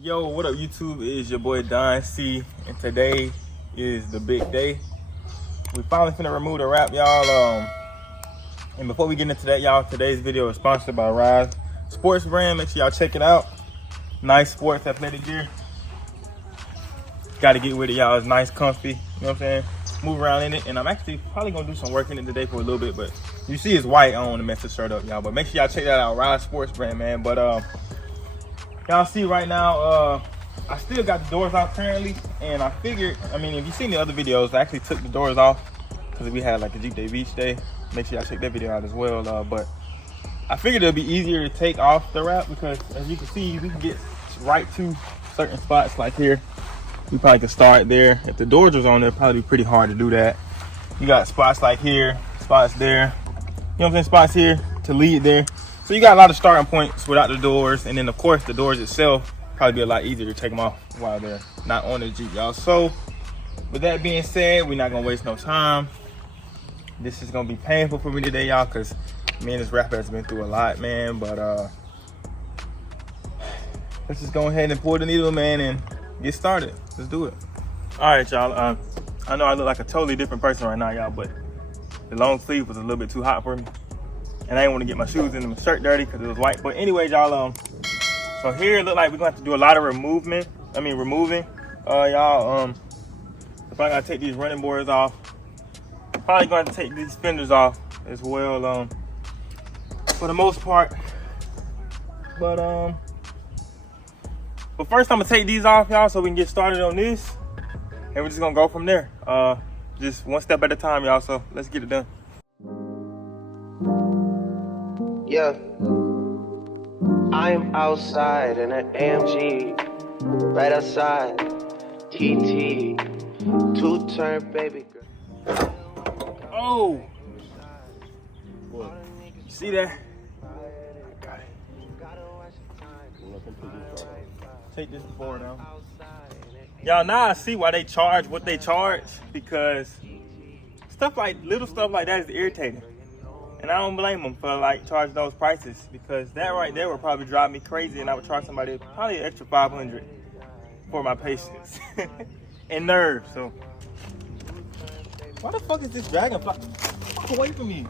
Yo, what up YouTube? It's your boy Donnn C, and today is the big day. We finally finna remove the wrap, y'all. And before we get into that, y'all, today's video is sponsored by Rise Sports brand. Make sure y'all check it out. Nice sports athletic gear. Gotta get with it, y'all. It's nice, comfy, you know what I'm saying? Move around in it, and I'm actually probably gonna do some work in it today for a little bit, but you see it's white. I don't wanna mess the shirt up, y'all, but make sure y'all check that out. Rise Sports brand, man. But y'all see right now, I still got the doors off currently, and I figured, I mean, if you've seen the other videos, I actually took the doors off because we had like a Jeep Day Beach Day. Make sure y'all check that video out as well. But I figured it'll be easier to take off the wrap because, as you can see, we can get right to certain spots like here. We probably could start there. If the doors was on there, it'd probably be pretty hard to do that. You got spots like here, spots there, you know what I'm saying, spots here to lead there. So you got a lot of starting points without the doors, and then of course the doors itself probably be a lot easier to take them off while they're not on the Jeep, y'all. So with that being said, we're not gonna waste no time. This is gonna be painful for me today, y'all, because me and this rapper has been through a lot, man. But let's just go ahead and pull the needle, man, and get started. Let's do it. All right, y'all. I know I look like a totally different person right now, y'all, but the long sleeve was a little bit too hot for me, and I didn't want to get my shoes in and my shirt dirty because it was white. But anyway, y'all, so here it look like we're gonna have to do a lot of removing. Y'all. So probably gotta take these running boards off. Probably gonna have to take these fenders off as well. For the most part. But first I'm gonna take these off, y'all, so we can get started on this, and we're just gonna go from there. Just one step at a time, y'all. So let's get it done. Yeah, I'm outside in an AMG, right outside, TT, two-turn baby girl. Oh, what? You see that? I got it. Take this board out. Y'all, now I see why they charge what they charge, because little stuff like that is irritating. And I don't blame them for like charging those prices, because that right there would probably drive me crazy, and I would charge somebody probably an extra $500 for my patience and nerves. So why the fuck is this dragonfly? Fuck away from me.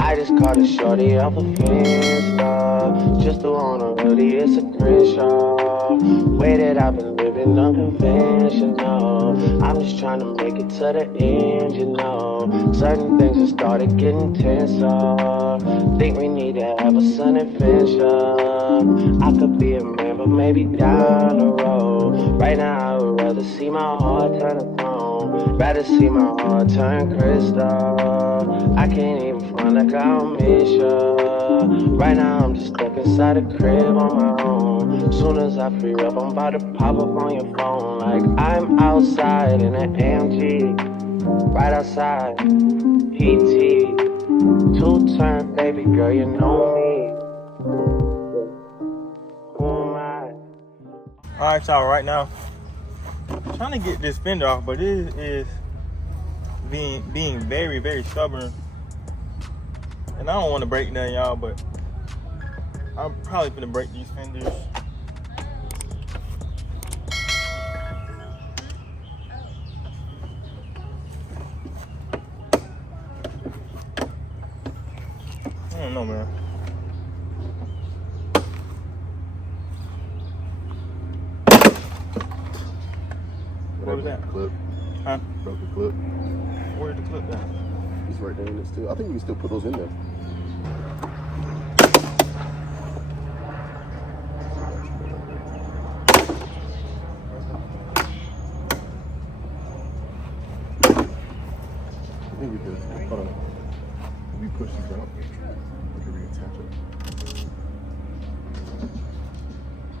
I just caught a shorty off a Finsta, just to on a hoodie, it's a Crenshaw. Way that I've been living unconventional, I'm just trying to make it to the end, you know. Certain things have started getting tenser, think we need to have a sun adventure. I could be a man, but maybe down the road. Right now I would rather see my heart turn to chrome, rather see my heart turn crystal. I can't even front like I don't miss ya. Right now I'm just stuck inside the crib on my own. Soon as I free up, I'm about to pop up on your phone. Like I'm outside in an AMG, right outside, PT, two-turn baby girl, you know me. Oh my. All right, y'all, right now I'm trying to get this fender off, but it is being very, very stubborn. And I don't want to break none, y'all, but I'm probably gonna break these fenders. I don't know, man. What was that? Clip. Huh? Broke the clip. Where's the clip at? It's right there in it still. I think you can still put those in there. I think we could. Hold on. If you push these out, we can reattach it.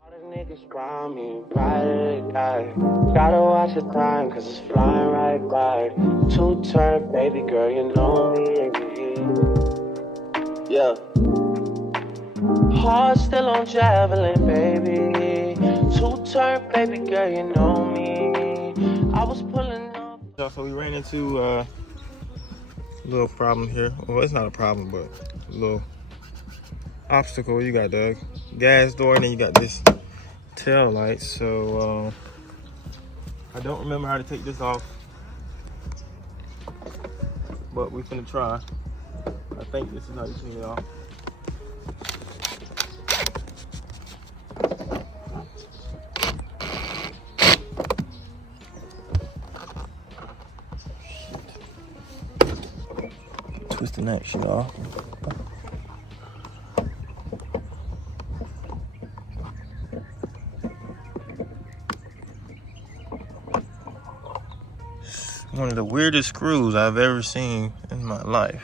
All the niggas around me, ride or die. Gotta watch the time, cause it's flying right by. Two-turn baby girl, you know me. Yeah. Heart still on javelin, baby. Two-turn baby girl, you know me. I was pulling up. So we ran into a little problem here. Well, it's not a problem, but a little obstacle. You got the gas door, and then you got this tail light. So I don't remember how to take this off, but we finna try. I think this is how you take it off. Twisting that shit off. One of the weirdest screws I've ever seen in my life.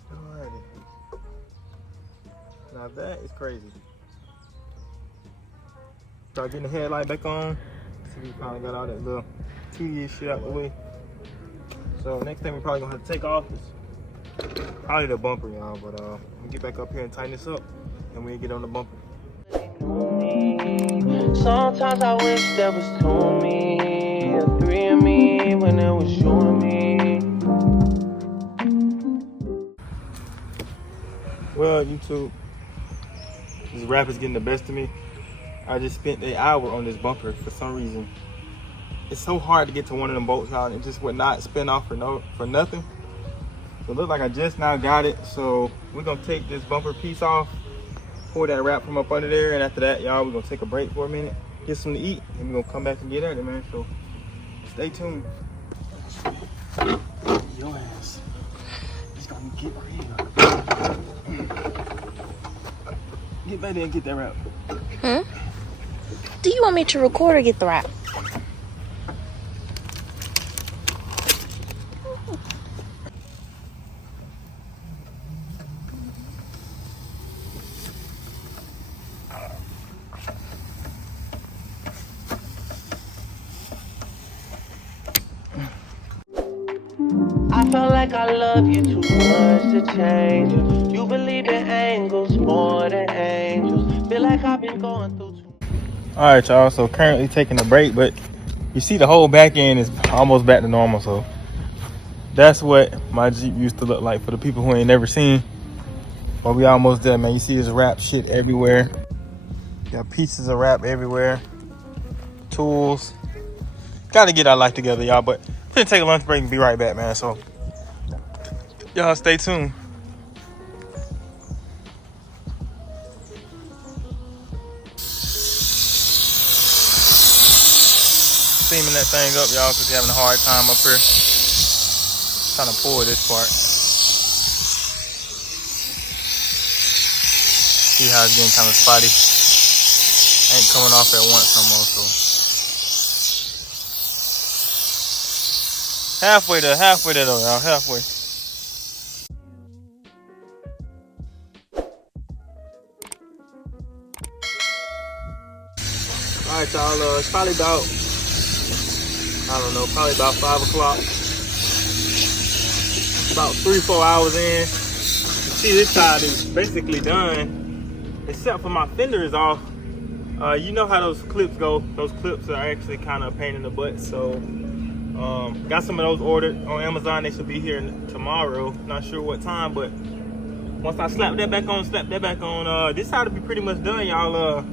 Alrighty. Now that is crazy. Start getting the headlight back on. See, we finally got all that little tedious shit out the way. So next thing we probably gonna have to take off is probably the bumper, y'all. But I'm gonna get back up here and tighten this up, and we get on the bumper. Sometimes I wish there was two of me, or three of me, when it was you and me. Well, YouTube, this rap is getting the best of me. I just spent an hour on this bumper for some reason. It's so hard to get to one of them bolts, y'all, and it just would not spin off for nothing. So it looks like I just now got it. So we're gonna take this bumper piece off, pull that wrap from up under there, and after that, y'all, we're gonna take a break for a minute, get something to eat, and we're gonna come back and get at it, man. So stay tuned. Your ass is gonna get real. Get back there and get that wrap. Do you want me to record or get the wrap? I felt like I love you too much to change you. You believe in angles more than angels. Feel like I've been going through too. All right, y'all, so currently taking a break, but you see the whole back end is almost back to normal. So that's what my Jeep used to look like for the people who ain't never seen. But we almost there, man. You see this wrap shit everywhere. Got pieces of wrap everywhere. Tools. Gotta get our life together, y'all. But I'm gonna take a lunch break and be right back, man. So y'all stay tuned. Steaming that thing up, y'all, because you're having a hard time up here. Trying to pull this part. See how it's getting kind of spotty. Ain't coming off at once no more, so. Halfway there though, y'all, halfway. All right, y'all, it's probably about, I don't know, probably about 5 o'clock. About 3-4 hours in. You see this side is basically done, except for my fender is off. You know how those clips go. Those clips are actually kind of a pain in the butt, so got some of those ordered on Amazon. They should be here tomorrow. Not sure what time, but once I slap that back on, this side will be pretty much done, y'all.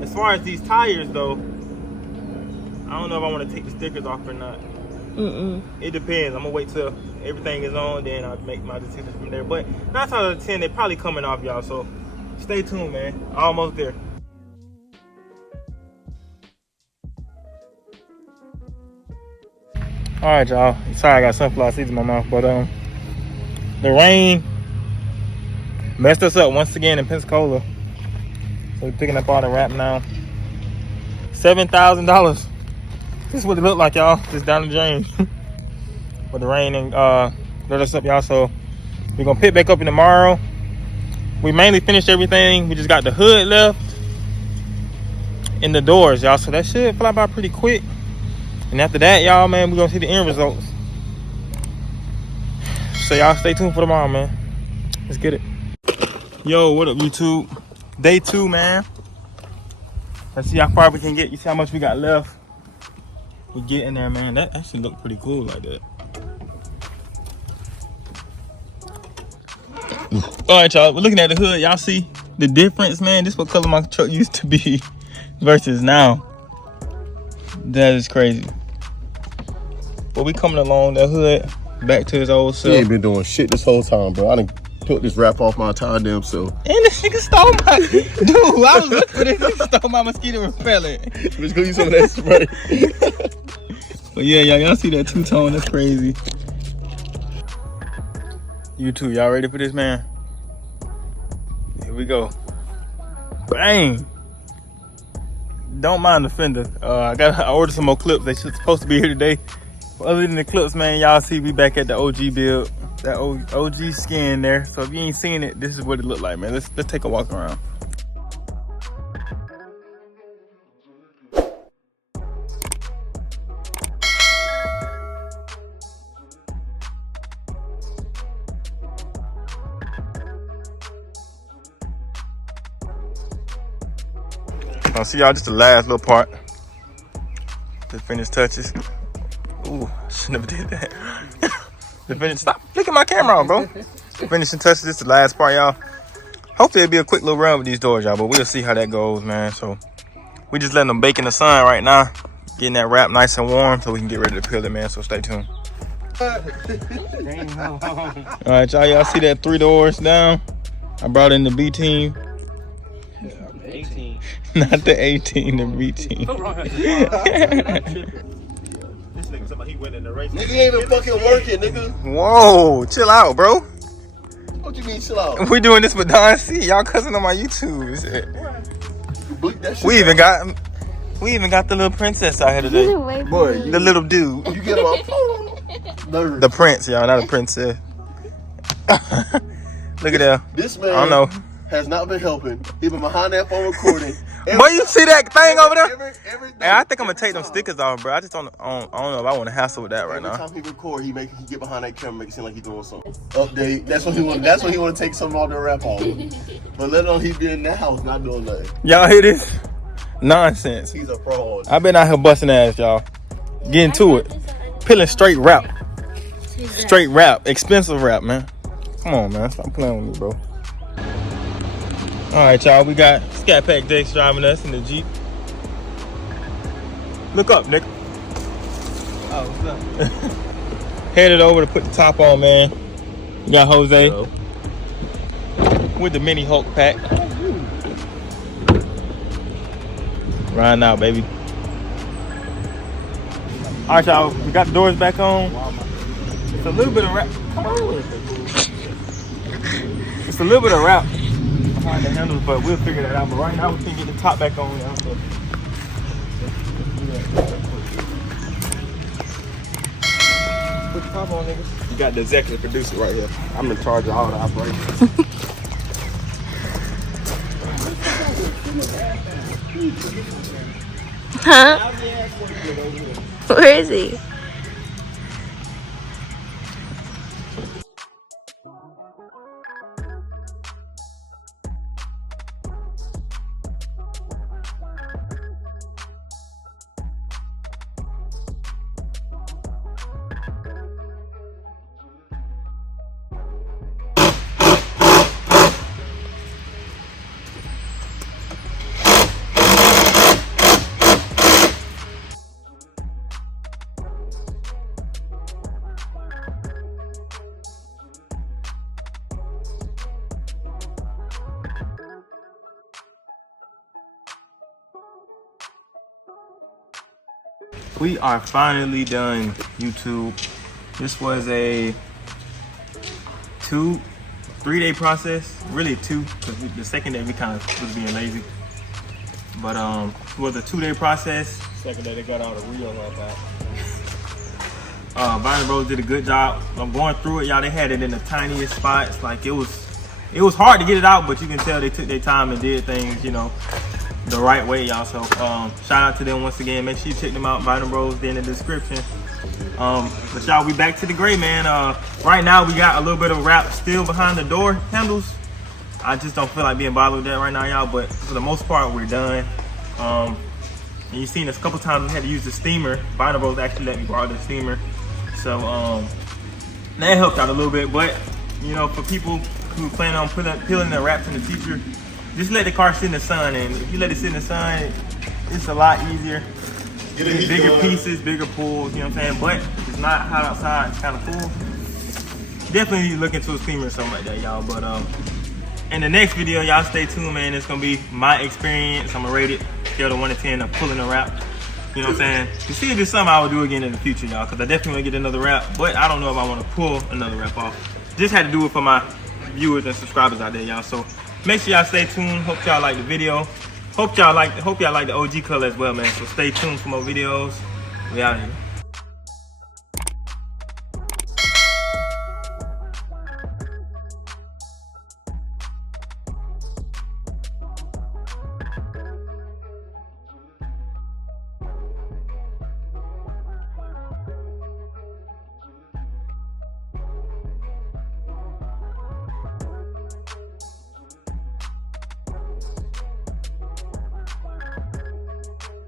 As far as these tires, though, I don't know if I want to take the stickers off or not. It depends. I'm gonna wait till everything is on, then I'll make my decision from there. But 9 times out of 10, they're probably coming off, y'all. So stay tuned, man. Almost there. All right, y'all. Sorry, I got sunflower seeds in my mouth, but the rain messed us up once again in Pensacola. So we're picking up all the wrap now. $7,000. This is what it looked like, y'all. Just down the drain. But the rain and let us up, y'all. So we're gonna pick back up in tomorrow. We mainly finished everything. We just got the hood left and the doors, y'all. So that should fly by pretty quick. And after that, y'all, man, we're gonna see the end results. So y'all stay tuned for tomorrow, man. Let's get it. Yo, what up, YouTube? Day 2, man. Let's see how far we can get. You see how much we got left. we get in there, man. That actually looked pretty cool like that. All right, y'all. We're looking at the hood. Y'all see the difference, man? This is what color my truck used to be versus now. That is crazy. But we coming along the hood back to his old self. He ain't been doing shit this whole time, bro. I done took this wrap off my entire damn self. And this nigga stole my dude. I was looking for this. He stole my mosquito repellent. Let's go use some of that spray. But yeah, y'all see that two-tone? That's crazy. You two, y'all ready for this, man? Here we go. Bang! Don't mind the fender. I ordered some more clips. They supposed to be here today. But other than the clips, man, y'all see we back at the OG build. That OG skin there. So if you ain't seen it, this is what it looked like, man. Let's take a walk around. I'll see y'all just the last little part. The finished touches. Ooh, I should never did that. The finish. Stop flicking my camera on, bro. The finishing touches. This is the last part, y'all. Hopefully it'll be a quick little run with these doors, y'all. But we'll see how that goes, man. So we just letting them bake in the sun right now. Getting that wrap nice and warm so we can get ready to peel it, man. So stay tuned. All right, y'all see that 3 doors down? I brought in the B team. 18. Not the 18, the B team. This nigga somebody he went in the race. Nigga ain't even fucking working, nigga. Whoa, chill out, bro. What you mean chill out? We doing this with Donnn. Y'all cousin on my YouTube. Bleep that shit We even out. got the little princess out here today. Boy, The little dude. you get him off. Nerves. The prince, y'all, not a princess. Look at that. This man I don't know. has not been helping. He been behind that phone recording. Boy, you see that thing over there? Every Hey, I think I'm gonna take them stickers off, bro. I just don't know if I want to hassle with that right Every now. time he record, he get behind that camera, make it seem like he doing something. Update. That's when he want. That's when he want to take something off the wrap off. But let on he be in that house not doing nothing. Y'all hear this? Nonsense. He's a fraud. I've been out here busting ass, y'all. Getting to it. Peeling straight rap. Straight rap. Expensive rap, man. Come on, man. Stop playing with me, bro. All right, y'all. We got Scat Pack Jake's driving us in the Jeep. Look up, Nick. Oh, what's up? Headed over to put the top on, man. We got Jose Hello. with the mini Hulk pack. Riding out, baby. All right, y'all. We got the doors back on. It's a little bit of wrap. Come on. It's a little bit of wrap behind the handles, but we'll figure that out. But right now, we can get the top back on, y'all. So. Put the top on, niggas. You got the executive producer right here. I'm in charge of all the operations. Huh? Where is he? We are finally done, YouTube. This was a 3-day process. Really 2, because the second day we kind of was being lazy. But it was a 2-day process. Second day they got all the wheels like that. Vinyl Bros did a good job. I'm going through it, y'all. They had it in the tiniest spots. Like it was hard to get it out, but you can tell they took their time and did things, you know, the right way, y'all. So shout out to them once again. Make sure you check them out. Vinyl Bros in the description. But y'all, we back to the gray, man. Right now we got a little bit of wrap still behind the door handles. I just don't feel like being bothered with that right now, y'all. But for the most part, we're done. And you've seen us a couple times we had to use the steamer. Vinyl Bros actually let me borrow the steamer. So that helped out a little bit. But you know, for people who plan on peeling their wraps in the future, just let the car sit in the sun. And if you let it sit in the sun, it's a lot easier. Get it Bigger done. pieces, bigger pulls, you know what I'm saying? But if it's not hot outside, it's kind of cool. Definitely need to look into a steamer or something like that, y'all. But in the next video, y'all stay tuned, man. It's gonna be my experience. I'm gonna rate it scale of 1 to 10 of pulling a wrap. You know what I'm saying? To see if it's something I would do again in the future, y'all. Cause I definitely wanna get another wrap, but I don't know if I wanna pull another wrap off. Just had to do it for my viewers and subscribers out there, y'all. So make sure y'all stay tuned. Hope y'all like the video. Hope y'all like the OG color as well, man. So stay tuned for more videos. We out here.